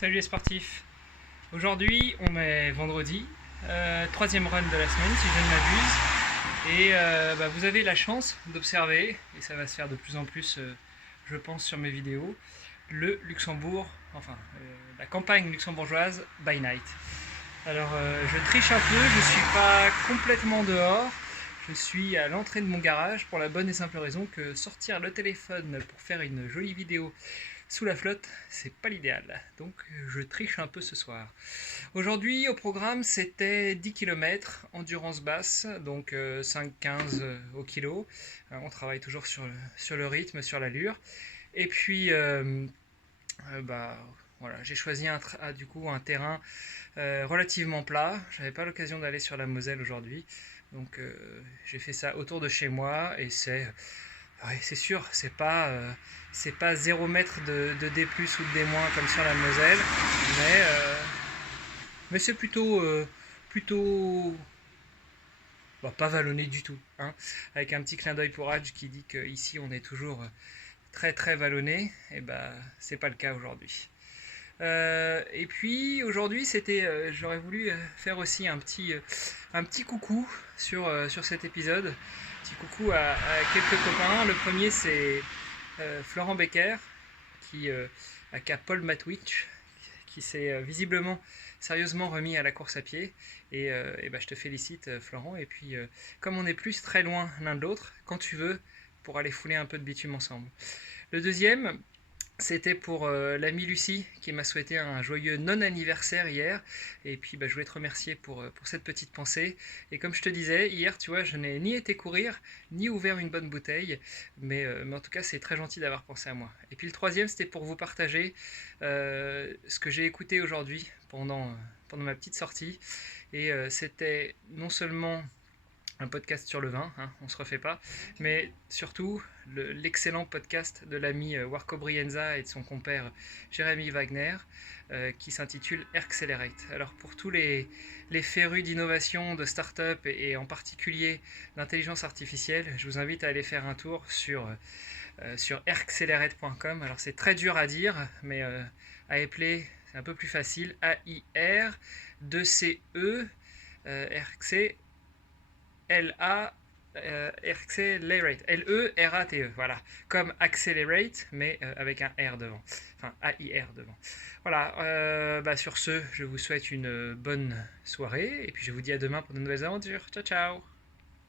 Salut les sportifs. Aujourd'hui on est vendredi, troisième run de la semaine si je ne m'abuse. Et vous avez la chance d'observer, et ça va se faire de plus en plus je pense sur mes vidéos, le Luxembourg, la campagne luxembourgeoise by night. Alors je triche un peu, je ne suis pas complètement dehors. Je suis à l'entrée de mon garage pour la bonne et simple raison que sortir le téléphone pour faire une jolie vidéo sous la flotte, c'est pas l'idéal. Donc je triche un peu ce soir. Aujourd'hui au programme c'était 10 km, endurance basse, donc 5-15 au kilo. On travaille toujours sur le rythme, sur l'allure. Et puis bah, voilà, j'ai choisi du coup un terrain relativement plat. J'avais pas l'occasion d'aller sur la Moselle aujourd'hui. Donc j'ai fait ça autour de chez moi et c'est sûr, c'est pas 0 mètre de D+, ou de D- comme sur la Moselle, mais, euh, mais c'est plutôt pas vallonné du tout, hein, avec un petit clin d'œil pour Hadj qui dit qu'ici on est toujours très très vallonné, et c'est pas le cas aujourd'hui. Et puis aujourd'hui, j'aurais voulu faire aussi un petit coucou sur cet épisode. Petit coucou à quelques copains. Le premier, c'est Florent Becker, qui aka Paul Matwitch, qui s'est visiblement sérieusement remis à la course à pied. Je te félicite, Florent. Et puis, comme on est plus très loin l'un de l'autre, quand tu veux, pour aller fouler un peu de bitume ensemble. Le deuxième, c'était pour l'amie Lucie qui m'a souhaité un joyeux non-anniversaire hier. Et puis je voulais te remercier pour cette petite pensée. Et comme je te disais, hier, tu vois, je n'ai ni été courir, ni ouvert une bonne bouteille. Mais en tout cas, c'est très gentil d'avoir pensé à moi. Et puis le troisième, c'était pour vous partager ce que j'ai écouté aujourd'hui pendant ma petite sortie. Et c'était non seulement un podcast sur le vin, hein, on se refait pas, mais surtout l'excellent podcast de l'ami Warco Brienza et de son compère Jérémy Wagner, qui s'intitule Accelerate. Alors pour tous les férus d'innovation, de start-up et en particulier d'intelligence artificielle, je vous invite à aller faire un tour sur accelerate.com. Alors c'est très dur à dire, mais à épeler c'est un peu plus facile. A-I-R 2-C-E RC L-A Accelerate, L-E-R-A-T-E, voilà, comme Accelerate, mais avec un R devant, enfin A-I-R devant. Voilà, sur ce, je vous souhaite une bonne soirée, et puis je vous dis à demain pour de nouvelles aventures. Ciao, ciao!